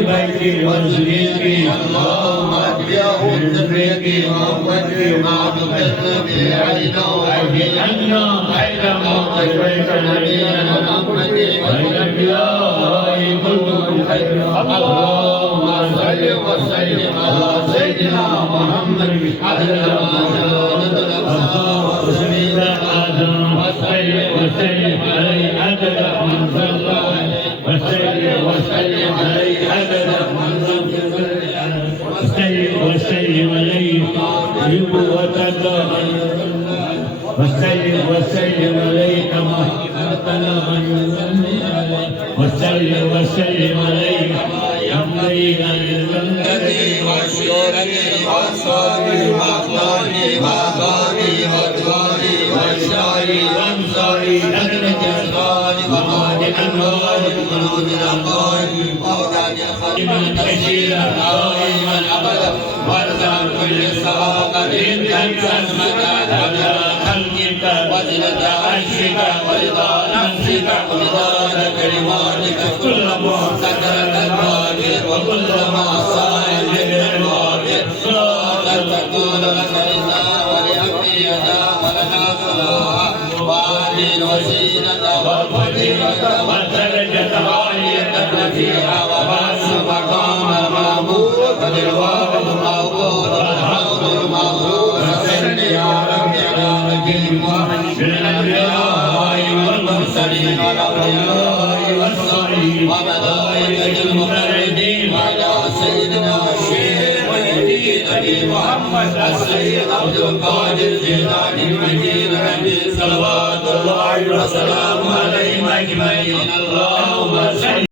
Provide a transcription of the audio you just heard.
بيتي وزريتي اللهم أتبعه بذريتي وأمتي مع النبي عينه عنا عينه وبيت نبينا محمد والأنبياء كلهم خير اللهم صل وسلم على سيدنا محمد عدد ما جاءت الأبصار وسبيل آدم وسلم عليه عدد من صلى وسلم عليه عدد من وسلم عليه نبوة وسلم عليه كما وسلم عليه يمضي الذي وشورني وصاري وأقلاني وأقامي وأدواني وإشاري وأنصاري لدن الجزغان ومالي أنوار القلوب الأقوال وأولاد الخلق من تشير دائما أبدا وارزع كل سواقة تنسى مكان خلقك وزنة عرشك ورضا نفسك ومداد كلماتك كل معتكرة الباكر وكل معصائب بالباكر صلاة تكون لك لله ولأبنينا ولنا صلاح وآل الوسيلة والفضيلة والدرجة العالية الرفيعة وبعث مقام المعمور فللواء المعبود والحوض المعبود وسل يا رب على نبي محمد بالأنبياء والمرسلين والأولياء والصالحين وملائكة المقربين وعلى سيدنا الشيخ والدين أبي محمد السيد عبد القادر الجيلاني المجيد النبي صلوات الله وسلامه عليهم أجمعين اللهم صل